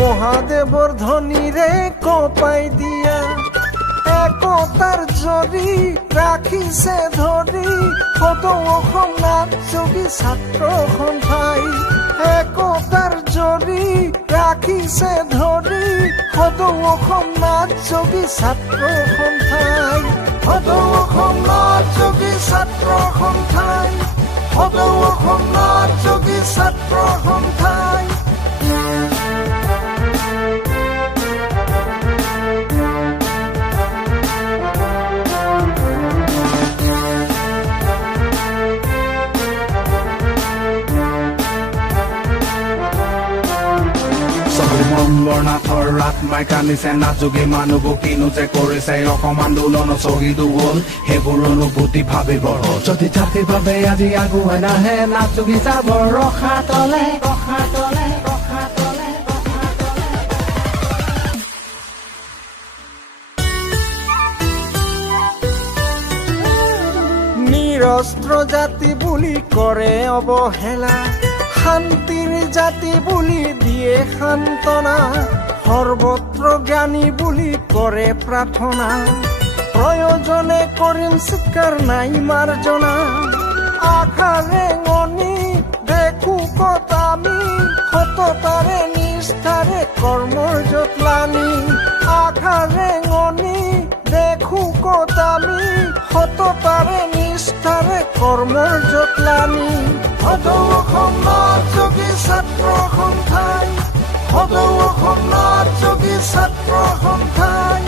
মহাদেৱৰ ধ্বনিৰে কঁপাই দিয়া একতাৰ জৰি ৰাখিছে ধৰি সদৌ অসম নাথ যোগী ছাত্ৰ সন্থাই একতাৰ জৰি ৰাখিছে ধৰি সদৌ অসম নাথ যোগী ছাত্ৰ সন্থাই সদৌ অসম নাথ যোগী ছাত্ৰ সন্থাই সদৌ অসম নাথ যোগী ছাত্ৰ সন্থাই মংগলনাথৰ আত্মাই কান্দিছে নাথ যোগী মানুহবোৰ কিনো যে কৰিছে অসম আন্দোলন শ্বহীদো হ'ল সেইবোৰ অনুভূতি ভাবিব যদি জাতিৰ বাবে আজি আগুৱাই নাহে নাথ যোগী যাব ৰখা তলে ৰখা তলে ৰখা তলে নিৰস্ত্ৰ জাতি বুলি কৰে অৱহেলা শান্তিৰ জাতি বুলি দিয়ে সান্তনা সৰ্বত্ৰ জ্ঞানী বুলি কৰে প্ৰাৰ্থনা প্ৰয়োজনে কৰিম চিৎকাৰ নাই মাৰ্জনা আশাৰে ঙনি দেখো কত আমি সততাৰে নিষ্ঠাৰে কৰ্মৰ যতলানি আশাৰে ঙনি দেখো কত আমি সততাৰে নিষ্ঠাৰে কৰ্মৰ যতলানি সদৌ অসম নাথ যোগী ছাত্ৰ সন্থাই সদৌ অসম নাথ যোগী ছাত্ৰ সন্থাই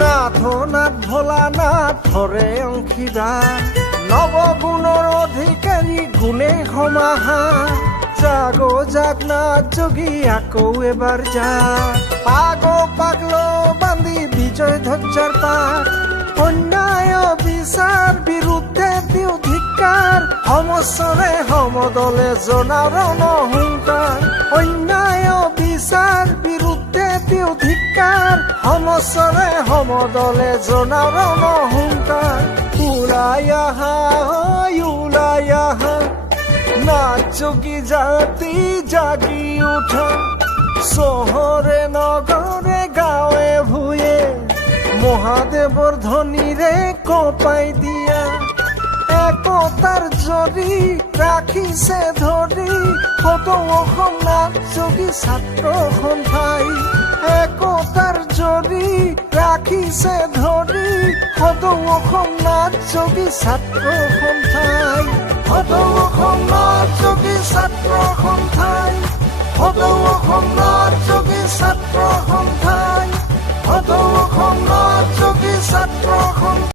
নাথ নাথ ভোলা নাথৰে অংশীদাৰ নৱগুণৰ অধিকাৰী গুণে সমাহা জাগো জাগ নাথ যোগী আকৌ এবাৰ যা পাগল বান্ধি বিজয় ধ্বজাৰ পাত অন্যায় বিচাৰ বিৰুদ্ধে দিও ধিক্কাৰ সমস্বৰে সমদলে জনাৰ হুংকাৰ অন্যায় বিচাৰ বিৰুদ্ধে দিও ধিক্কাৰ সমস্বৰে সমদলে জনাৰ হুংকাৰ ওলাই আহা নাথ যোগী জাতি জাগি উঠা চহৰে নগৰে গাঁৱে ভূঞে মহাদেৱৰ ধ্বনিৰে কঁপাই দিয়া একতাৰ জৰি ৰাখিছে ধৰি সদৌ অসম নাথ যোগী ছাত্ৰ সন্থাই একতাৰ জৰি ৰাখিছে ধৰি সদৌ অসম নাথ যোগী ছাত্ৰ সন্থাই সদৌ অসম নাথ যোগী ছাত্ৰ সন্থাই সদৌ অসম